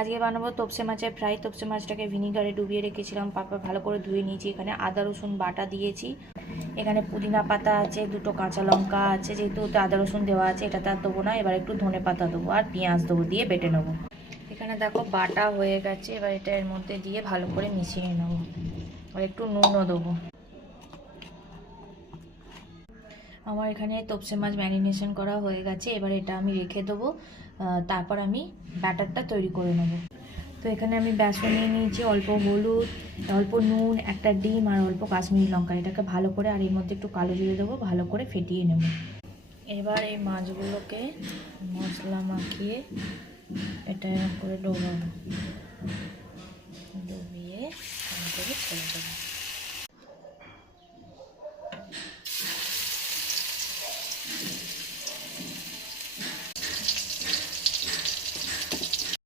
আজকে বানাবো তপসে মাছের ফ্রাই। তপসে মাছটাকে ভিনিগারে ডুবিয়ে রেখেছিলাম, পাপা ভালো করে ধুয়ে নিয়েছি। এখানে আদা রসুন বাটা দিয়েছি, এখানে পুদিনা পাতা আছে, দুটো কাঁচা লঙ্কা আছে, যেহেতু ওতে আদা রসুন দেওয়া আছে এটাতে আর দেবো না। এবার একটু ধনে পাতা দেবো আর পেঁয়াজ দেবো, দিয়ে বেটে নেবো। এখানে দেখো বাটা হয়ে গেছে, এবার এটা এর মধ্যে দিয়ে ভালো করে মিশিয়ে নেবো। আর একটু নুনও দেবো। আমার এখানে তপসে মাছ ম্যারিনেশন করা হয়ে গেছে, এবার এটা আমি রেখে দেবো। তারপর আমি ব্যাটারটা তৈরি করে নেব। তো এখানে আমি বেসন নিয়ে নিয়েছি, অল্প হলুদ, অল্প নুন, একটা ডিম আর অল্প কাশ্মীরি লঙ্কা। এটাকে ভালো করে, আর এর মধ্যে একটু কালো জিরে দেবো, ভালো করে ফেটিয়ে নেব। এবার এই মাছগুলোকে মশলা মাখিয়ে এটা এরকম করে ডোবাবো, ডুবিয়ে ছেড়ে দেবো।